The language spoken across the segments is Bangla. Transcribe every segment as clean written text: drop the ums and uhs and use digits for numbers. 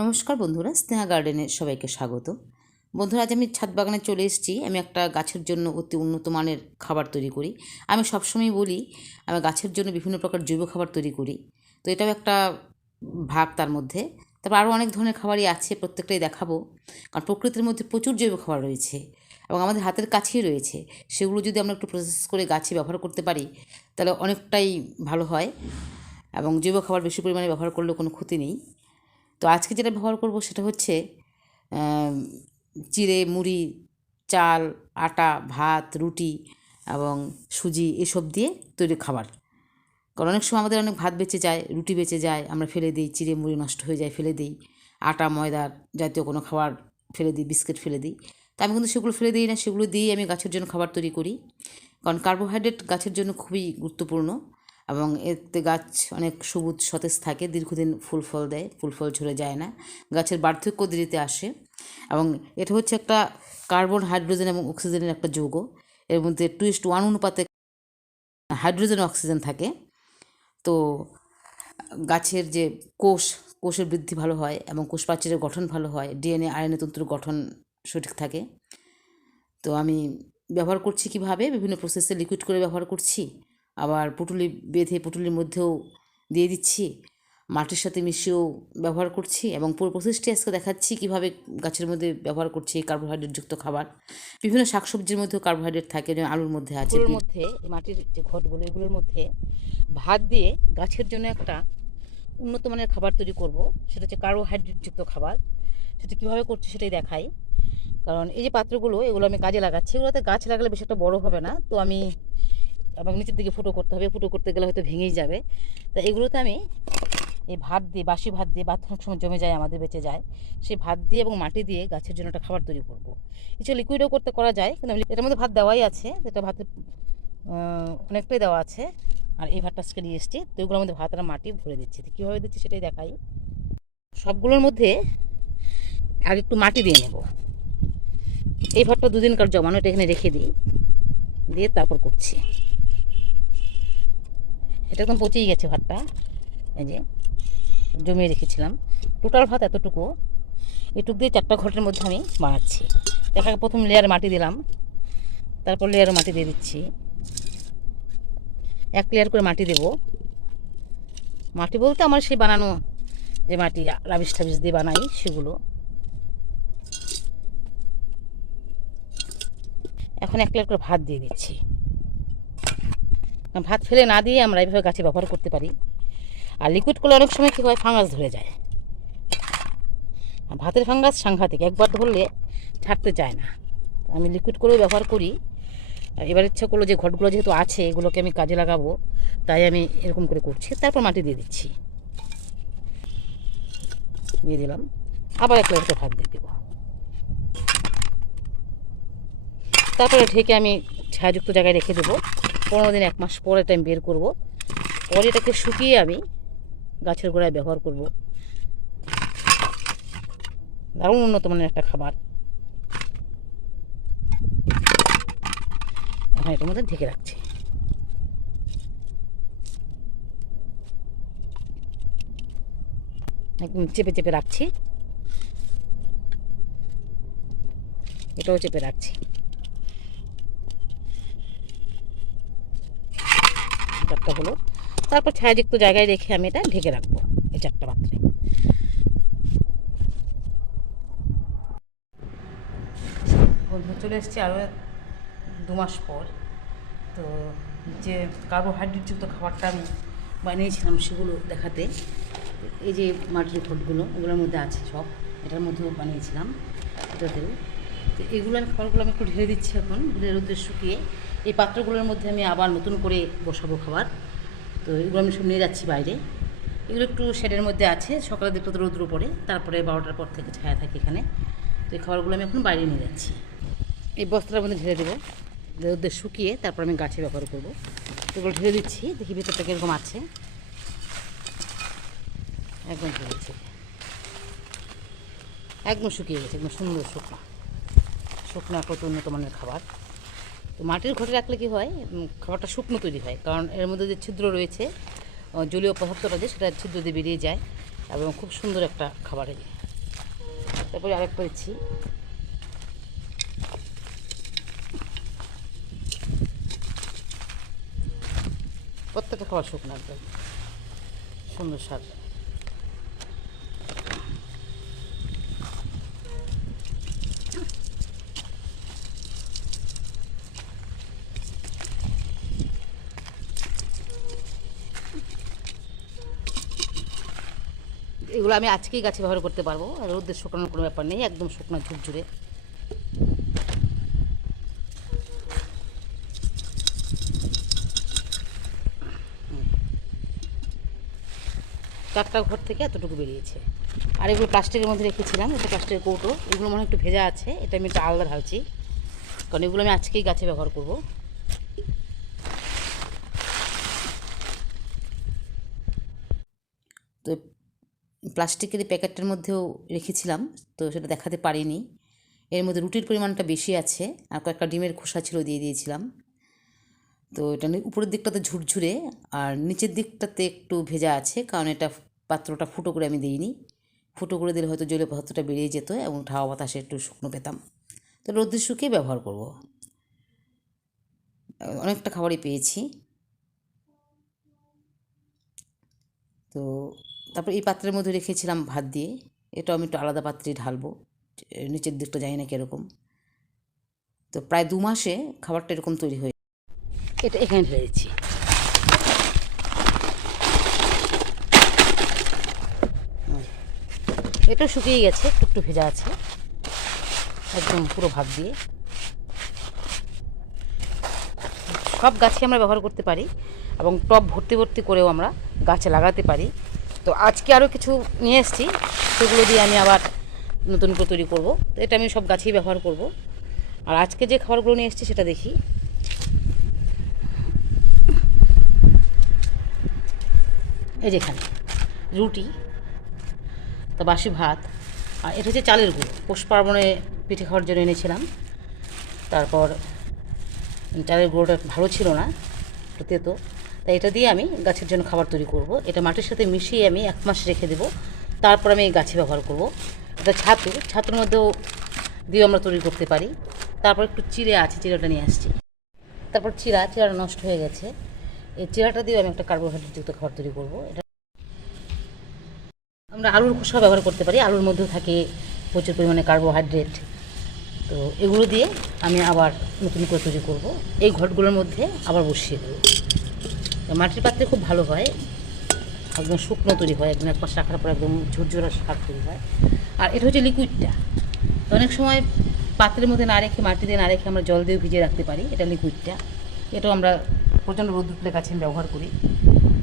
নমস্কার বন্ধুরা, স্নেহা গার্ডেনে সবাইকে স্বাগত। বন্ধুরা, আজ আমি ছাদ বাগানে চলে এসেছি। আমি একটা গাছের জন্য অতি উন্নত মানের খাবার তৈরি করি। আমি সবসময় বলি আমি গাছের জন্য বিভিন্ন প্রকার জৈব খাবার তৈরি করি, তো এটাও একটা ভাগ তার মধ্যে। তারপর আরও অনেক ধরনের খাবারই আছে, প্রত্যেকটাই দেখাবো। কারণ প্রকৃতির মধ্যে প্রচুর জৈব খাবার রয়েছে এবং আমাদের হাতের কাছেই রয়েছে। সেগুলো যদি আমরা একটু প্রসেস করে গাছে ব্যবহার করতে পারি তাহলে অনেকটাই ভালো হয়, এবং জৈব খাবার বেশি পরিমাণে ব্যবহার করলেও কোনো ক্ষতি নেই। তো আজকে যেটা ব্যবহার করব সেটা হচ্ছে চিড়ে, মুড়ি, চাল, আটা, ভাত, রুটি এবং সুজি এসব দিয়ে তৈরি খাবার। কারণ অনেক সময় আমাদের অনেক ভাত বেঁচে যায়, রুটি বেঁচে যায়, আমরা ফেলে দিই, চিড়ে মুড়ি নষ্ট হয়ে যায় ফেলে দিই, আটা ময়দার জাতীয় কোনো খাবার ফেলে দিই, বিস্কিট ফেলে দিই। তা আমি কিন্তু সেগুলো ফেলে দিই না, সেগুলো দিয়েই আমি গাছের জন্য খাবার তৈরি করি। কারণ কার্বোহাইড্রেট গাছের জন্য খুবই গুরুত্বপূর্ণ এবং এতে গাছ অনেক সবুজ সতেজ থাকে, দীর্ঘদিন ফুল ফল দেয়, ফুল ফল ঝরে যায় না, গাছের বার্ধক্য দেরিতে আসে। এবং এটা হচ্ছে একটা কার্বন, হাইড্রোজেন এবং অক্সিজেনের একটা যৌগ। এর মধ্যে 2:1 অনুপাতে হাইড্রোজেন অক্সিজেন থাকে। তো গাছের যে কোষের বৃদ্ধি ভালো হয় এবং কোষ প্রাচীরের গঠন ভালো হয়, ডিএনএ আরএনএ তন্তুর গঠন সঠিক থাকে। তো আমি ব্যবহার করছি কিভাবে, বিভিন্ন প্রসেসে লিকুইড করে ব্যবহার করছি, আবার পুঁটুলি বেঁধে পুঁটুলির মধ্যেও দিয়ে দিচ্ছি, মাটির সাথে মিশিয়েও ব্যবহার করছি, এবং পুরো প্রসেসটি আজকে দেখাচ্ছি কীভাবে গাছের মধ্যে ব্যবহার করছি এই কার্বোহাইড্রেটযুক্ত খাবার। বিভিন্ন শাকসবজির মধ্যেও কার্বোহাইড্রেট থাকে, যেমন আলুর মধ্যে আছে। এগুলোর মধ্যে এই মাটির যে ঘটগুলো, এগুলোর মধ্যে ভাত দিয়ে গাছের জন্য একটা উন্নত মানের খাবার তৈরি করব। সেটা হচ্ছে কার্বোহাইড্রেটযুক্ত খাবার। সেটা কীভাবে করছি সেটাই দেখাই। কারণ এই যে পাত্রগুলো, এগুলো আমি কাজে লাগাচ্ছি। এগুলোতে গাছ লাগালে বেশি একটা বড়ো হবে না, তো আমাকে নিচের দিকে ফুটো করতে হবে, ফুটো করতে গেলে হয়তো ভেঙেই যাবে। তা এগুলোতে আমি এই ভাত দিয়ে, বাসি ভাত দিয়ে, ভাত অনেক সময় জমে যায়, আমাদের বেঁচে যায়, সেই ভাত দিয়ে এবং মাটি দিয়ে গাছের জন্য একটা খাবার তৈরি করব। কিছু লিকুইডও করা যায়, কিন্তু এটার মধ্যে ভাত দেওয়াই আছে, যেটা ভাতের অনেকটাই দেওয়া আছে। আর এই ভাতটা আজকে নিয়ে এসেছি, তো এগুলোর মধ্যে ভাত আর মাটি ভরে দিচ্ছি। তো কীভাবে দিচ্ছি সেটাই দেখাই। সবগুলোর মধ্যে আগে একটু মাটি দিয়ে নেব। এই ভাতটা দুদিনকার জমানো, এটা এখানে রেখে দিই, দিয়ে তারপর করছি। এটা একদম পচেই গেছে ভাতটা, এই যে জমিয়ে রেখেছিলাম। টোটাল ভাত এতটুকু, এটুকু দিয়ে 4টা ঘটের মধ্যে আমি বানাচ্ছি। দেখা প্রথম লেয়ারে মাটি দিলাম, তারপর লেয়ারও মাটি দিয়ে দিচ্ছি, 1 লেয়ার করে মাটি দেব। মাটি বলতে আমার সেই বানানো যে মাটি রাবিশ টাবিশ দিয়ে বানাই সেগুলো। এখন 1 লেয়ার করে ভাত দিয়ে দিচ্ছি। ভাত ফেলে না দিয়ে আমরা এইভাবে গাছে ব্যবহার করতে পারি। আর লিকুইড করলে অনেক সময় কী হয়, ফাঙ্গাস ধরে যায়। ভাতের ফাঙ্গাস সাংঘাতিক, একবার ধরলে ছাড়তে চায় না। আমি লিকুইড করেও ব্যবহার করি। এবার ইচ্ছা করলো যে ঘটগুলো যেহেতু আছে, এগুলোকে আমি কাজে লাগাবো, তাই আমি এরকম করে করছি। তারপর মাটি দিয়ে দিচ্ছি, দিয়ে দিলাম, আবার 1 লেয়ার ভাত দিয়ে দেবো। তারপরে ঢেকে আমি ছায়াযুক্ত জায়গায় রেখে দেবো। 15 দিন 1 মাস পরে এটা আমি বের করবো। পরে এটাকে শুকিয়ে আমি গাছের গোড়ায় ব্যবহার করব। দারুণ উন্নত মানের একটা খাবার। এখন এটার মধ্যে ঢেকে রাখছি। একদম চেপে চেপে রাখছি, এটাও চেপে রাখছি। একটা হলো, তারপর ছায়াযুক্ত জায়গায় রেখে আমি এটা ঢেকে রাখবো এই 4টা পাত্রে। বন্ধু, চলে এসেছি আরও 2 মাস পর। তো যে কার্বোহাইড্রেটযুক্ত খাবারটা আমি বানিয়েছিলাম সেগুলো দেখাতে। এই যে মাটির ঘটগুলো, এগুলোর মধ্যে আছে সব, এটার মধ্যেও বানিয়েছিলাম এটাতেও। তো এগুলো আমি খাবারগুলো আমি একটু ঢেলে দিচ্ছি এখন, রোদে শুকিয়ে। এই পাত্রগুলোর মধ্যে আমি আবার নতুন করে বসাবো খাবার। তো এগুলো আমি সব নিয়ে যাচ্ছি বাইরে। এগুলো একটু শেডের মধ্যে আছে, সকালের দিকটা তো রৌদ্র পড়ে, তারপরে 12টার পর থেকে ছায়া থাকে এখানে। তো এই খাবারগুলো আমি এখন বাইরে নিয়ে যাচ্ছি। এই বস্তাটার মধ্যে ঢেলে দেবো, রোদে শুকিয়ে তারপর আমি গাছে ব্যবহার করবো। এগুলো ঢেলে দিচ্ছি, দেখি ভেতরটা কীরকম আছে। একদম ঢেলে দিচ্ছি, একদম শুকিয়ে গেছে, একদম সুন্দর শুকনো শুকনো একটা উন্নত মানের খাবার। তো মাটির ঘটে রাখলে কী হয়, খাবারটা শুকনো তৈরি হয়, কারণ এর মধ্যে যে ছিদ্র রয়েছে, জলীয় পদার্থটা যে সেটা ছিদ্র দিয়ে বেরিয়ে যায়, এবং খুব সুন্দর একটা খাবার। তারপরে আরেকটা দিচ্ছি। প্রত্যেকটা খাবার শুকনো একদম সুন্দর স্বাদ। এগুলো আমি আজকেই গাছে ব্যবহার করতে পারবো, আর রোদে শুকানোর কোনো ব্যাপার নেই, একদম শুকনো ঝুরঝুরে। চারটা ঘর থেকে এতটুকু বেরিয়েছে। আর এগুলো প্লাস্টিকের মধ্যে রেখেছিলাম, এটা প্লাস্টিকের কৌটো, এগুলো মনে হয় একটু ভেজা আছে, এটা আমি একটু আলাদা ঢালছি, কারণ এগুলো আমি আজকেই গাছে ব্যবহার করব। তো প্লাস্টিকের এই প্যাকেটটার মধ্যেও রেখেছিলাম, তো সেটা দেখাতে পারিনি। এর মধ্যে রুটির পরিমাণটা বেশি আছে, আর কয়েকটা ডিমের খোসা ছিল, দিয়ে দিয়েছিলাম। তো এটা উপরের দিকটাতে ঝুরঝুরে আর নিচের দিকটাতে একটু ভেজা আছে, কারণ এটা পাত্রটা ফুটো করে আমি দিইনি। ফুটো করে দিলে হয়তো জলীয় পদার্থটা বেরিয়ে যেত এবং হাওয়া বাতাসে একটু শুকনো পেতাম। তো রোদ্রে শুকিয়ে ব্যবহার করব। অনেকটা খাবারই পেয়েছি। তো তারপর এই পাত্রের মধ্যে রেখেছিলাম ভাত দিয়ে, এটাও আমি একটু আলাদা পাত্রে ঢালবো, নিচের দিকটা জানি না কীরকম। তো প্রায় 2 মাসে খাবারটা এরকম তৈরি হয়ে। এটা এখানে ঢেলে দিচ্ছি। এটা শুকিয়ে গেছে, একটু একটু ভেজা আছে, একদম পুরো ভাত দিয়ে। সব গাছে আমরা ব্যবহার করতে পারি এবং টব ভর্তি ভর্তি করেও আমরা গাছে লাগাতে পারি। তো আজকে আরও কিছু নিয়ে এসেছি, সেগুলো দিয়ে আমি আবার নতুন করে তৈরি করব। তো এটা আমি সব গাছেই ব্যবহার করব। আর আজকে যে খাবারগুলো নিয়ে এসেছি সেটা দেখি। এই যেখানে রুটি, তো বাসি ভাত, আর এটা হচ্ছে চালের গুঁড়ো, পৌষ পার্বণে পিঠে খাওয়ার জন্য এনেছিলাম। তারপর চালের গুঁড়োটা ভালো ছিল না, একটু তেতো, তাই এটা দিয়ে আমি গাছের জন্য খাবার তৈরি করব। এটা মাটির সাথে মিশিয়ে আমি 1 মাস রেখে দেবো, তারপর আমি গাছে ব্যবহার করব। এটা ছাতুর মধ্যেও দিয়ে আমরা তৈরি করতে পারি। তারপর একটু চিড়ে আছে, চিড়াটা নিয়ে আসছি। তারপর চিড়াটা নষ্ট হয়ে গেছে, এই চিড়াটা দিয়েও আমি একটা কার্বোহাইড্রেটযুক্ত খাবার তৈরি করব। এটা আমরা আলুর খোসা ব্যবহার করতে পারি, আলুর মধ্যেও থাকে প্রচুর পরিমাণে কার্বোহাইড্রেট। তো এগুলো দিয়ে আমি আবার নতুন করে তৈরি করব। এই ঘটগুলোর মধ্যে আবার বসিয়ে দেবো। মাটির পাত্রে খুব ভালো হয়, একদম শুকনো তৈরি হয়, একদম 1 মাস রাখার পর একদম ঝুরঝুরা শাক তৈরি হয়। আর এটা হচ্ছে লিকুইডটা। তো অনেক সময় পাত্রের মধ্যে না রেখে, মাটি দিয়ে না রেখে আমরা জল দিয়ে ভিজিয়ে রাখতে পারি, এটা লিকুইডটা। এটাও আমরা প্রচণ্ড রোদ উঠলে গাছে ব্যবহার করি,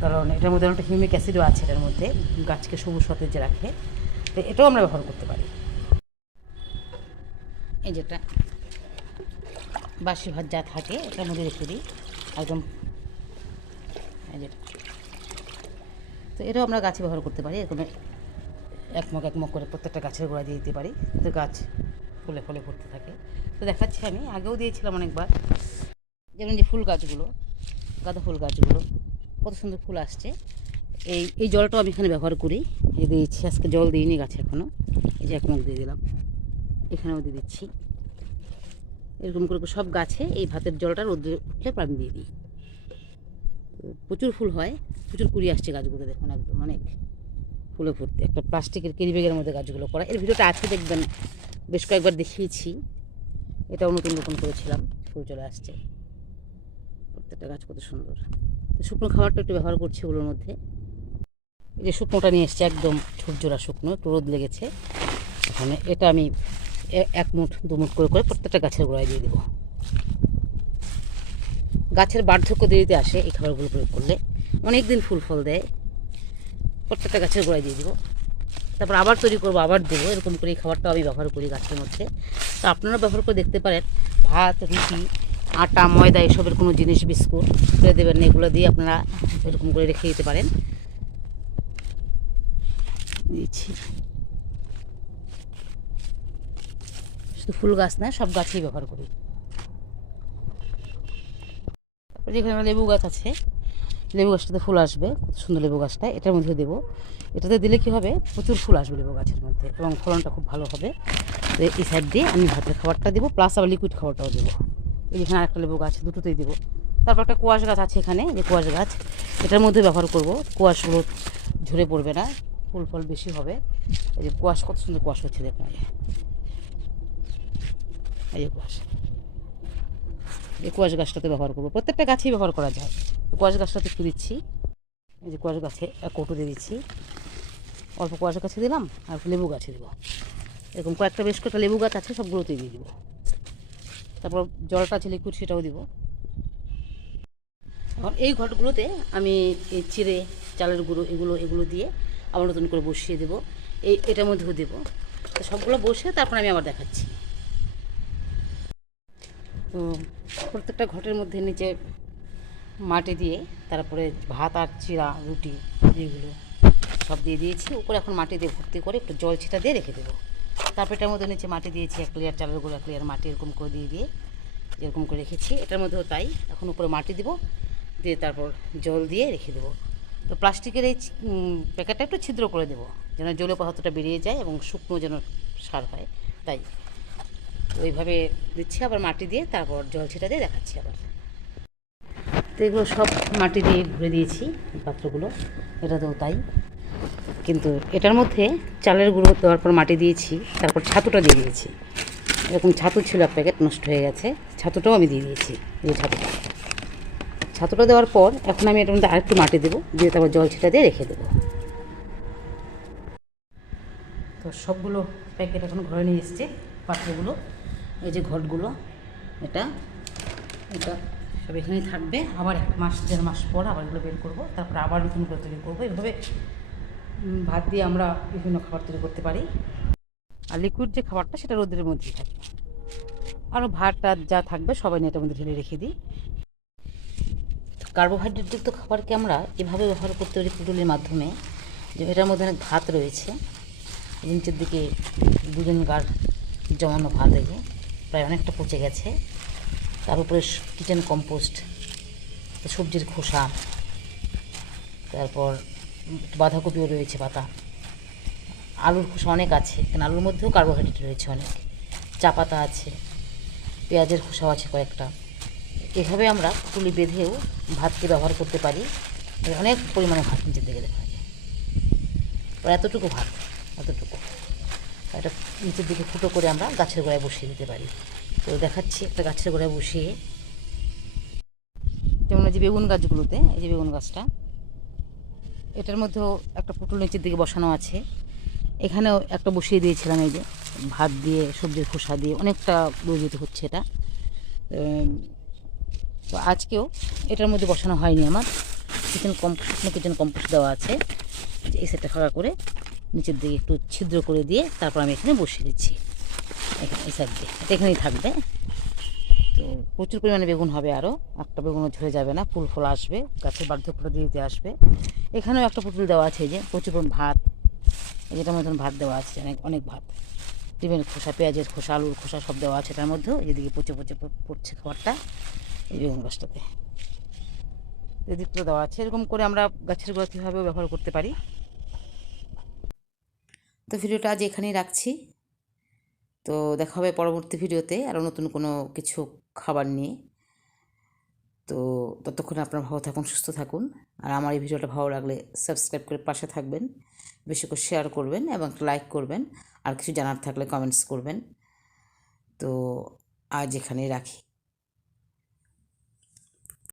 কারণ এটার মধ্যে অনেকটা হিউমিক অ্যাসিডও আছে, এটার মধ্যে গাছকে সবুজ সতেজ রাখে। তো এটাও আমরা ব্যবহার করতে পারি। এই যেটা বাসি ভাত যা থাকে এটার মধ্যে রেখে দিই একদম, এই যেটা। তো এটাও আমরা গাছে ব্যবহার করতে পারি, এরকম এক মগ করে প্রত্যেকটা গাছের গোড়া দিয়ে দিতে পারি, তো গাছ ফুলে ফলে ভরতে থাকে। তো দেখাচ্ছি, আমি আগেও দিয়েছিলাম অনেকবার। যেমন যে ফুল গাছগুলো, গাঁদা ফুল গাছগুলো কত সুন্দর ফুল আসছে। এই জলটাও আমি এখানে ব্যবহার করি, এই দিয়েছি। আজকে জল দিইনি গাছে এখনও, এই যে 1 মগ দিয়ে দিলাম, এখানেও দিয়ে দিচ্ছি। এরকম করে সব গাছে এই ভাতের জলটা রোদ্রে উঠলে পানি দিয়ে দিই। প্রচুর ফুল হয়, প্রচুর কুড়ি আসছে গাছগুলো, দেখুন একদম অনেক ফুলে ভর্তি। একটা প্লাস্টিকের ক্যারি ব্যাগের মধ্যে গাছগুলো করা। এর ভিডিওটা আছে, দেখবেন, বেশ কয়েকবার দেখিয়েছি। এটাও নতুন করেছিলাম, ফুল চলে আসছে। প্রত্যেকটা গাছ কত সুন্দর। তো শুকনো খাবারটা একটু ব্যবহার করছি ওগুলোর মধ্যে। এই যে শুকনোটা নিয়ে এসছে, একদম ঝুরঝুরা শুকনো, একটু রোদ লেগেছে এখানে। এটা আমি 1 মুঠ 2 মুঠ করে প্রত্যেকটা গাছের গোড়ায় দিয়ে দেবো। গাছের বার্ধক্য দেরিতে আসে এই খাবারগুলো প্রয়োগ করলে, অনেক দিন ফুল ফল দেয়। প্রত্যেকটা গাছের গোড়ায় দিয়ে দিব, তারপর আবার তৈরি করবো, আবার দেবো। এরকম করে এই খাবারটাও আমি ব্যবহার করি গাছের মধ্যে। তো আপনারা ব্যবহার করে দেখতে পারেন। ভাত, রুটি, আটা, ময়দা এসবের কোনো জিনিস, বিস্কুট ফেলে দেবেন না, এগুলো দিয়ে আপনারা এরকম করে রেখে দিতে পারেন। দিচ্ছি, শুধু ফুল গাছ না, সব গাছেই ব্যবহার করি। তারপরে যেখানে লেবু গাছ আছে, লেবু গাছটাতে ফুল আসবে, কত সুন্দর লেবু গাছটা, এটার মধ্যে দেবো। এটাতে দিলে কী হবে, প্রচুর ফুল আসবে লেবু গাছের মধ্যে এবং ফলনটা খুব ভালো হবে। তো এই সাইড দিয়ে আমি ভাতের খাবারটা দেবো, প্লাস আবার লিকুইড খাবারটাও দেবো। এখানে আরেকটা লেবু গাছ, দুটোতেই দেবো। তারপর একটা কোয়াশ গাছ আছে এখানে, যে কোয়াশ গাছ, এটার মধ্যে ব্যবহার করব। কোয়াশগুলো ঝরে পড়বে না, ফুল ফল বেশি হবে। এই যে কোয়াশ, কত সুন্দর কোয়াশ হচ্ছে দেখুন, এই যে কোয়াশ, এই কোয়াশ গাছটাতে ব্যবহার করবো। প্রত্যেকটা গাছেই ব্যবহার করা যায়। কোয়াশ গাছটাতে একটু দিচ্ছি, এই যে কোয়াশ গাছে এক কৌটো দিয়ে দিচ্ছি, অল্প কোয়াশ গাছে দিলাম আর লেবু গাছে দেবো। এরকম কয়েকটা বেশ কয়েকটা লেবু গাছ আছে, সবগুলোতেই দিয়ে দিব। তারপর জলটা আছে লিকুইড, সেটাও দিব। এখন এই ঘটগুলোতে আমি এই চিড়ে, চালের গুঁড়ো, এগুলো দিয়ে আবার নতুন করে বসিয়ে দেবো। এটার মধ্যেও দেবো। তো সবগুলো বসে তারপর আমি আবার দেখাচ্ছি। তো প্রত্যেকটা ঘটের মধ্যে নিচে মাটি দিয়ে, তারপরে ভাত আর চিড়া, রুটি, যেগুলো সব দিয়ে দিয়েছি। উপরে এখন মাটি দিয়ে ভর্তি করে একটু জল ছিটা দিয়ে রেখে দেবো। তারপর এটার মধ্যে নিচে মাটি দিয়েছি, 1 লেয়ার চালের গুঁড়ো, 1 লেয়ার মাটি, এরকম করে দিয়ে এরকম করে রেখেছি। এটার মধ্যেও তাই, এখন উপরে মাটি দিব, দিয়ে তারপর জল দিয়ে রেখে দেবো। তো প্লাস্টিকের এই প্যাকেটটা একটু ছিদ্র করে দেবো, যেন জলীয় পদার্থটা বেরিয়ে যায় এবং শুকনো যেন সার হয়। তাই ওইভাবে দিচ্ছি, আবার মাটি দিয়ে তারপর জল ছিটা দিয়ে দেখাচ্ছি আবার। তো এগুলো সব মাটি দিয়ে ভরে দিয়েছি পাত্রগুলো, এটাতেও তাই। কিন্তু এটার মধ্যে চালের গুঁড়ো দেওয়ার পর মাটি দিয়েছি, তারপর ছাতুটা দিয়ে দিয়েছি। এরকম ছাতু ছিল, এক প্যাকেট নষ্ট হয়ে গেছে, ছাতুটাও আমি দিয়ে দিয়েছি। এই ছাতুটা দেওয়ার পর এখন আমি এটার মধ্যে আরেকটু মাটি দেবো, দিয়ে তারপর জল ছিটা দিয়ে রেখে দেবো। তো সবগুলো প্যাকেট এখন ঘরে নিয়ে এসছে পাত্রগুলো, এই যে ঘটগুলো, এটা সব এখানেই থাকবে। আবার 1 মাস 1.5 মাস পর আবার এগুলো বের করবো, তারপর আবার নতুন করে তৈরি করবো। এভাবে ভাত দিয়ে আমরা বিভিন্ন খাবার তৈরি করতে পারি। আর লিকুইড যে খাবারটা, সেটা রোদের মধ্যেই থাকবে। আরও ভাত টাত যা থাকবে সবাই এটার মধ্যে ঢেলে রেখে দিই। কার্বোহাইড্রেটযুক্ত খাবারকে আমরা এভাবে ব্যবহার করতে পারি পুটুলির মাধ্যমে, যে এটার মধ্যে অনেক ভাত রয়েছে। নিচের দিকে 2 দিন গাঢ় জমানো ভাত, এই যে প্রায় অনেকটা পচে গেছে। তার উপরে কিচেন কম্পোস্ট, সবজির খোসা, তারপর বাঁধাকপিও রয়েছে পাতা, আলুর খোসা অনেক আছে, কারণ আলুর মধ্যেও কার্বোহাইড্রেট রয়েছে অনেক, চা পাতা আছে, পেঁয়াজের খোসাও আছে কয়েকটা। এভাবে আমরা পুটুলি বেঁধেও ভাতকে ব্যবহার করতে পারি। অনেক পরিমাণে ভাত নিচের দিকে দেখা যায়, প্রায় এতটুকু ভাত, এতটুকু। এটা নিচের দিকে ফুটো করে আমরা গাছের গোড়ায় বসিয়ে দিতে পারি। তো দেখাচ্ছি একটা গাছের গোড়ায় বসিয়ে, যেমন এই যে বেগুন গাছগুলোতে, এই যে বেগুন গাছটা, এটার মধ্যেও একটা পুটুল নিচের দিকে বসানো আছে। এখানেও একটা বসিয়ে দিয়েছিলাম, এই যে ভাত দিয়ে, সবজির খোসা দিয়ে, অনেকটা রোজিত হচ্ছে এটা। তো আজকেও এটার মধ্যে বসানো হয়নি আমার, কিচেন কম্পোস্ট দেওয়া আছে। এই সেটটা ফাঁকা করে নিচের দিকে একটু ছিদ্র করে দিয়ে তারপর আমি এখানে বসিয়ে দিচ্ছি, এখানে এই সাইড দিয়ে। এটা এখানেই থাকবে। তো প্রচুর পরিমাণে বেগুন হবে, আরও একটা বেগুনও ঝরে যাবে না, ফুল ফল আসবে, গাছের বার্ধক্যটা দিতে আসবে। এখানেও একটা পুতুল দেওয়া আছে, যে প্রচুর ভাত, যেটার মতন ভাত দেওয়া আছে, অনেক অনেক ভাত, ডিমের খোসা, পেঁয়াজের খোসা, আলুর খোসা সব দেওয়া আছে তার মধ্যেও। এদিকে পচে পড়ছে খাবারটা এই বেগুন গাছটাতে, এদিকটা দেওয়া আছে। এরকম করে আমরা গাছের গোড়া কীভাবেও ব্যবহার করতে পারি। তো ভিডিওটা আজ এখানেই রাখছি। তো দেখা হবে পরবর্তী ভিডিওতে আরও নতুন কোনো কিছু খাবার নিয়ে। তো ততক্ষণ আপনারা ভালো থাকুন, সুস্থ থাকুন। আর আমার এই ভিডিওটা ভালো লাগলে সাবস্ক্রাইব করে পাশে থাকবেন, বেশি করে শেয়ার করবেন এবং লাইক করবেন। আর কিছু জানার থাকলে কমেন্টস করবেন। তো আজ এখানেই রাখি।